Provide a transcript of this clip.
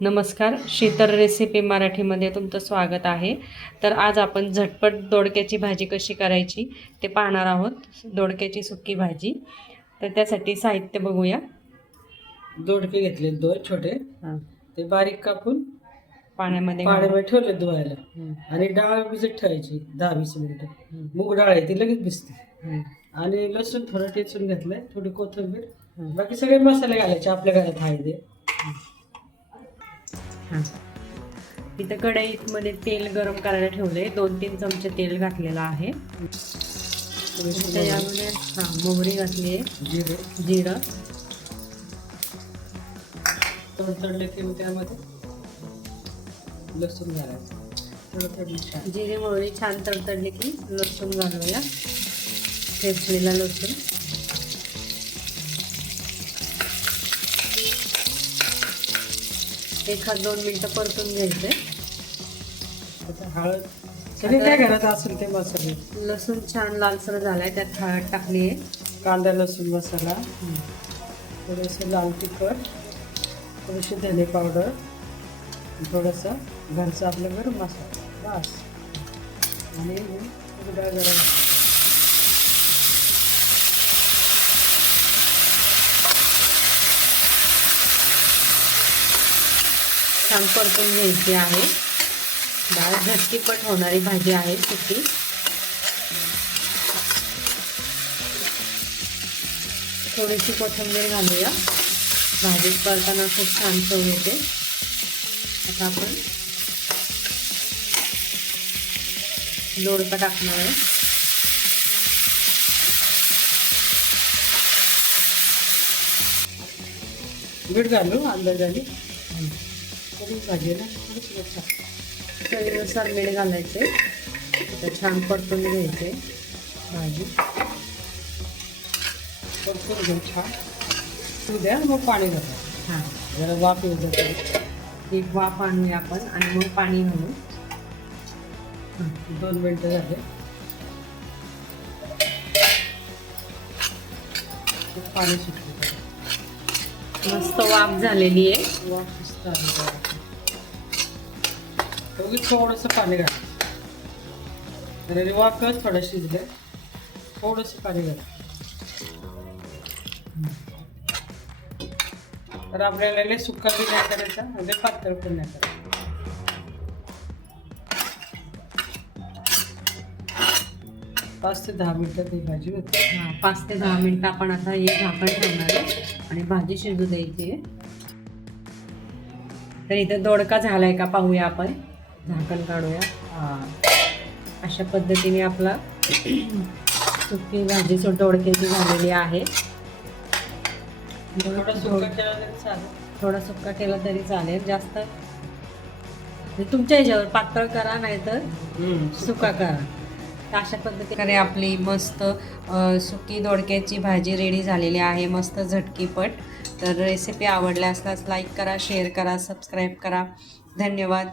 नमस्कार, शीतल रेसिपी मराठीमध्ये तुमचं स्वागत आहे। तर आज आपण झटपट दोडक्याची भाजी कशी करायची ते पाहणार आहोत। दोडक्याची सुकी भाजी। तर त्यासाठी साहित्य बघूया। दोडके घेतले दोन छोटे, ते बारीक कापून पाण्यामध्ये ठेवले धुवायला आणि डाळ भिजत ठेवायची 10-20 मिनिटं। मूग डाळ आहे ती लगेच भिजते। आणि लसूण थोडं ठेचून घेतलंय, थोडी कोथिंबीर, बाकी सगळे मसाले घालायचे आपल्या घरात आहे ते। इथं कढईमध्ये तेल गरम करायला ठेवले, 2-3 चमचे तेल घातलेलं आहे। त्याच्यामध्ये मोहरी घातली आहे, जिरं तडतडले की त्यामध्ये लसूण घालायचं। जिरे मोहरी छान तडतडली की लसूण घालूया, ठेचलेला लसूण। एखाद 2 मिनिटं परतून घ्यायचे। हळद सगळे काय घरात असेल ते मसाले। लसूण छान लालसर झालाय, त्यात हळद टाकली आहे, कांदा लसूण मसाला, थोडंसं लाल तिखट, थोडीशी धने पावडर, थोडासा घरचा आपला गरम मसाला बस। आणि डाळ गरम छान परतून घ्यायची आहे। डाळ झटकीपट होणारी भाजी आहे सुकी। थोडीशी कोथिंबीर घालूया, भाजीत करताना खूप छान चव येते। आता आपण दोडका टाकणार आहे। मीठ घालू अंदाजाने, भाजी ना चवीनुसार मीठ घालायचे। आता छान परतून घ्यायचे भाजी, परतून घेऊन छान द्या, मग पाणी घाला। जरा वाफ येऊ द्या, एक वाफ आणूया आपण आणि मग पाणी घालू। 2 मिनिटं झाले, पाणी सुटलं, मस्त वाफ झालेली आहे। वाफ मस्त आहे। थोडंसं पाणी घालायचं, तर वाफच थोडं शिजलं, थोडंसं पाणी घालायचं। तर आपल्याला लय सुक्का बी नाही करायचा, म्हणजे पातळ पण नाही करायचं। 5 ते 10 मिनिटं ती भाजी होते। 5 ते 10 मिनिटं आपण आता हे झाकण ठेवणार आहे आणि भाजी शिजू द्यायची आहे। तर इथं दोडका झालाय का पाहूया आपण, झाकण काढूया। अशा पद्धतीने आपला सुकी भाजी दोडक्याची झालेली आहे। थोडा सुक्का केला तरी चालेल, जास्त तुमच्या ह्याच्यावर पातळ करा नाही तर सुका करा। तर अशा पद्धतीने आपली मस्त सुकी दोडक्याची भाजी रेडी झालेली आहे, मस्त झटकीपट। तर रेसिपी आवडल्या असल्यास लाईक करा, शेअर करा, सबस्क्राईब करा। धन्यवाद।